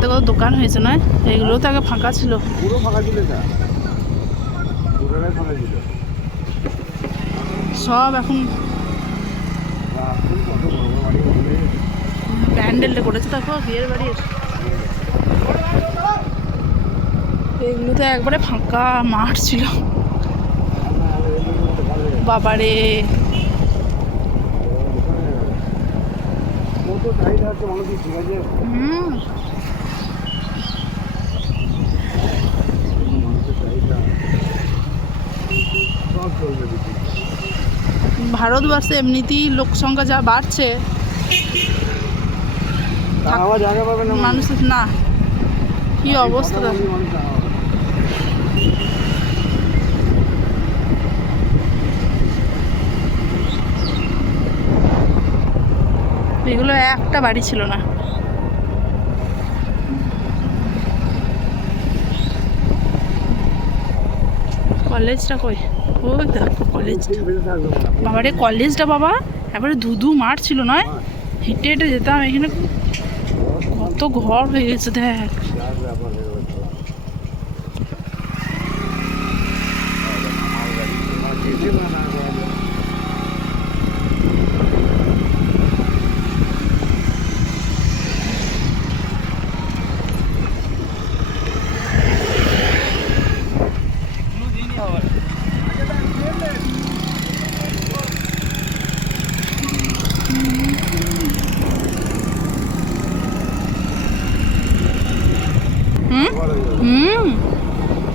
কত কত দোকান হয়েছে নয়, এইগুলো তো আগে ফাঁকা ছিল। পুরো ফাঁকা ছিল, পুরোটাই ফাঁকা ছিল। সব এখন প্যান্ডেলটা করেছে, দেখো বিয়ের বাড়ির। এগুলো তো একবারে ফাঁকা মাঠ ছিল। বাবারে ভারতবর্ষে এমনিতেই লোক সংখ্যা যা বাড়ছে, মানুষের না কি অবস্থা। এগুলো একটা বাড়ি ছিল না। কলেজটা কই? ওই দেখো কলেজটা। বাবারে কলেজটা বাবা এবারে ধুধু মাঠ ছিল নয়, হেঁটে হেঁটে যেতাম। এখানে কত ঘর হয়ে গেছে দেখ।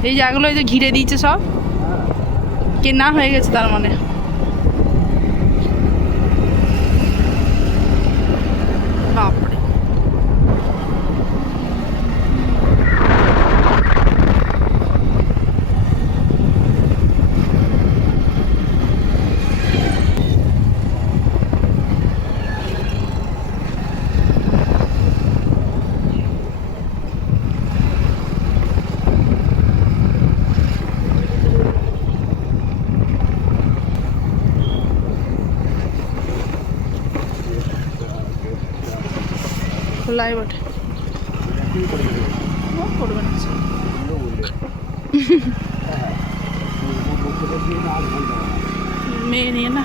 এই জায়গাগুলো এই যে ঘিরে দিয়েছে সব, কেনা হয়ে গেছে তার মানে। বাপরে খোলাই বটে, করবে না মেয়ে নিয়ে না।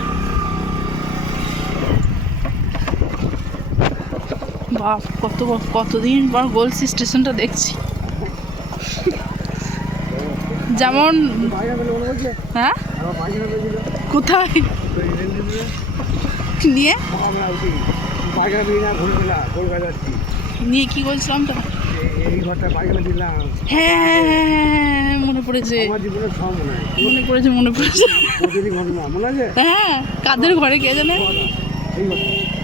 বাপ কতদিন পর গোলসি স্টেশনটা দেখছি। যেমন হ্যাঁ কোথায় নিয়ে নিয়ে কি বলছিলাম তো, হ্যাঁ মনে পড়েছে, মনে পড়েছে। হ্যাঁ কাদের ঘরে কে জানে।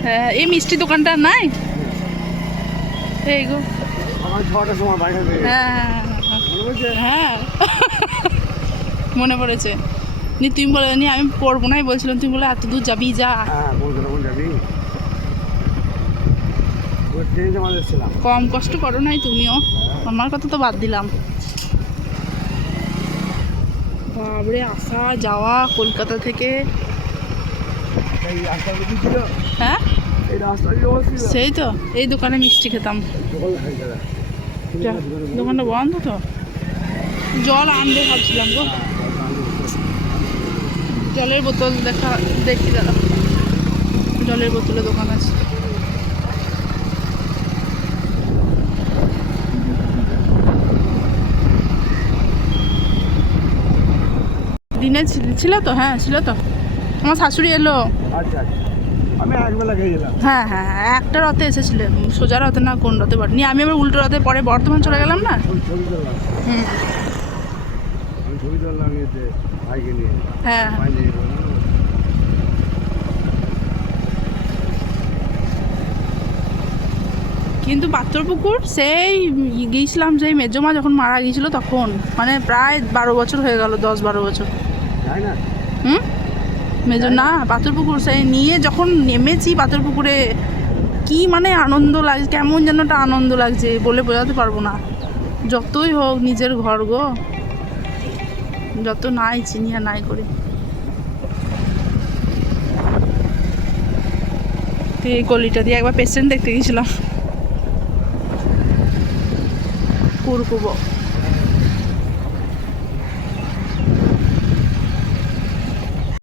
হ্যাঁ এই মিষ্টি দোকানটা নাই এই গো। হ্যাঁ হ্যাঁ মনে পড়েছে। নি তুমি বলে নি আমি পড়বো নাই বলছিলাম, তুমি বলে এত দূর যাবি যা। কম কষ্ট করো নাই তুমিও, আমার কথা তো বাদ দিলাম। বাবরে আসা যাওয়া কলকাতা থেকে। হ্যাঁ সেই তো এই দোকানে মিষ্টি খেতাম। দোকানটা বন্ধ তো, জল আনবে ভাবছিলাম গো। জলের বোতল দেখি দাদা, জলের বোতলের দোকান আছে। দিনে ছিল তো, হ্যাঁ ছিল তো। আমার শাশুড়ি এলো। হ্যাঁ হ্যাঁ একটা রথে এসেছিলেন, সোজা রথে না কোন রথে বটেনি, আমি আবার উল্টো রথে পরে বর্ধমান চলে গেলাম না। হ্যাঁ কিন্তু পাথরপুকুর সেই গিয়েছিলাম, সেই মেজমা যখন মারা গিয়েছিল তখন, মানে প্রায় 12 বছর হয়ে গেল, 10-12 বছর। মেজর না পাথরপুকুর, সেই নিয়ে যখন নেমেছি পাথরপুকুরে কি মানে আনন্দ লাগছে, কেমন যেন একটা আনন্দ লাগছে বলে বোঝাতে পারবো না। যতই হোক নিজের ঘর গো, যত নাই চিনি আর নাই করি। এই গলিটা দিয়ে একবার পেশেন্ট দেখতে গেছিলাম। কুরকুবো।